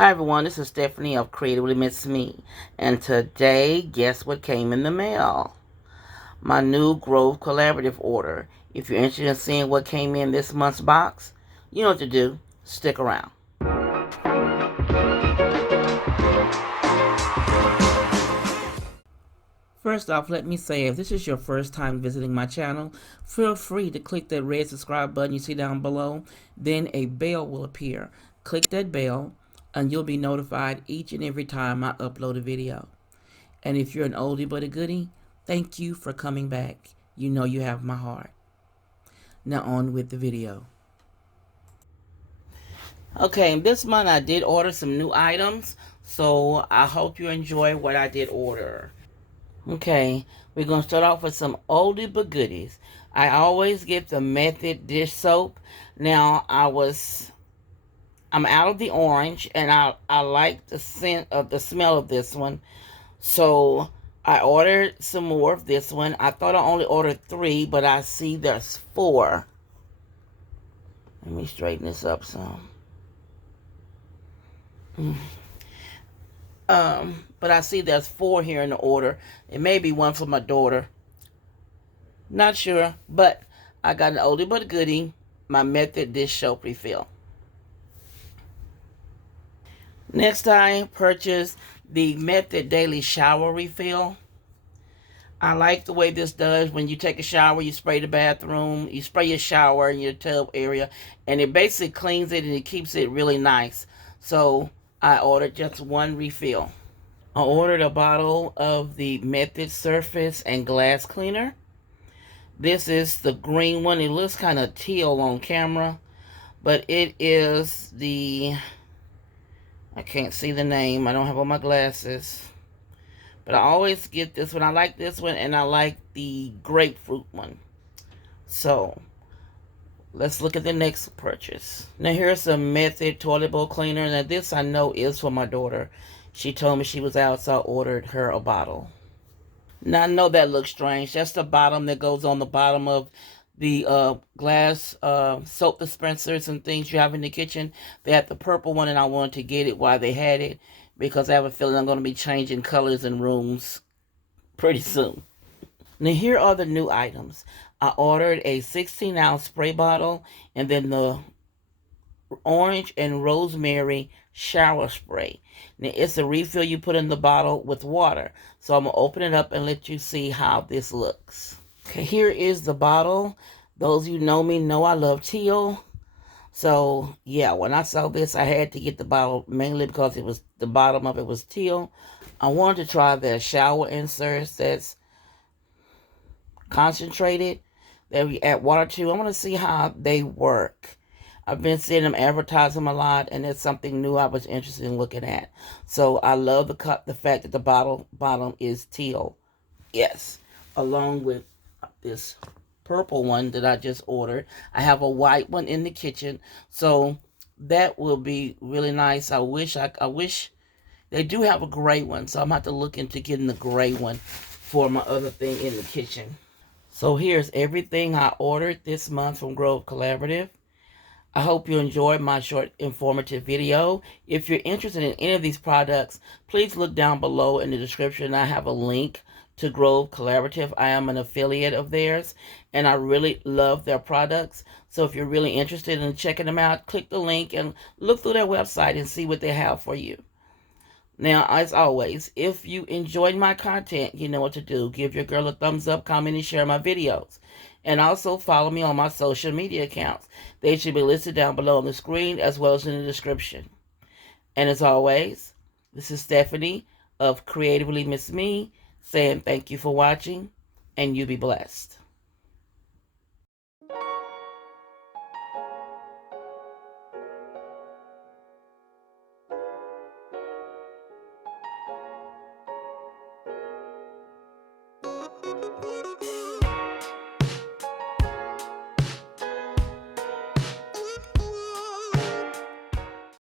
Hi everyone, this is Stephanie of CreativelyMsMe, and today, guess what came in the mail? My new Grove Collaborative order. If you're interested in seeing what came in this month's box, you know what to do. Stick around. First off, let me say, if this is your first time visiting my channel, feel free to click that red subscribe button you see down below. Then a bell will appear. Click that bell, and you'll be notified each and every time I upload a video. And if you're an oldie but a goodie, thank you for coming back. You know you have my heart. Now on with the video. Okay, this month I did order some new items, so I hope you enjoy what I did order. Okay, we're going to start off with some oldie but goodies. I always get the Method dish soap. Now, I'm out of the orange, and I like the scent of the smell of this one. So I ordered some more of this one. I thought I only ordered 3, but I see there's 4. Let me straighten this up some. But I see there's 4 here in the order. It may be one for my daughter. Not sure, but I got an oldie but a goodie, my Method dish soap refill. Next, I purchased the Method Daily Shower Refill. I like the way this does. When you take a shower, you spray the bathroom, you spray your shower in your tub area, and it basically cleans it and it keeps it really nice. So I ordered just 1 refill. I ordered a bottle of the Method Surface and Glass Cleaner. This is the green one. It looks kind of teal on camera, but it is the, I can't see the name. I don't have all my glasses. But I always get this one. I like this one, and I like the grapefruit one. So, let's look at the next purchase. Now, here's some Method toilet bowl cleaner. Now, this I know is for my daughter. She told me she was out, so I ordered her a bottle. Now, I know that looks strange. That's the bottom that goes on the bottom of the glass soap dispensers and things you have in the kitchen. They had the purple one, and I wanted to get it while they had it, because I have a feeling I'm going to be changing colors in rooms pretty soon. Now, here are the new items. I ordered a 16-ounce spray bottle, and then the orange and rosemary shower spray. Now, it's a refill you put in the bottle with water. So I'm going to open it up and let you see how this looks. Okay, here is the bottle. Those of you know me know I love teal. So, yeah, when I saw this, I had to get the bottle, mainly because it was the bottom of it was teal. I wanted to try the shower inserts that's concentrated that we add water to. I want to see how they work. I've been seeing them advertise them a lot, and it's something new I was interested in looking at. So I love the fact that the bottom is teal. Yes, along with this purple one that I just ordered. I have a white one in the kitchen, so that will be really nice. I wish they do have a gray one, so I'm going to have to look into getting the gray one for my other thing in the kitchen. So here's everything I ordered this month from Grove Collaborative. I hope you enjoyed my short informative video. If you're interested in any of these products, please look down below in the description. I have a link to Grove Collaborative. I am an affiliate of theirs, and I really love their products. So if you're really interested in checking them out, click the link and look through their website and see what they have for you. Now, as always, if you enjoyed my content, you know what to do. Give your girl a thumbs up, comment, and share my videos. And also follow me on my social media accounts. They should be listed down below on the screen as well as in the description. And as always, this is Stephanie of CreativelyMsMe saying thank you for watching, and you be blessed.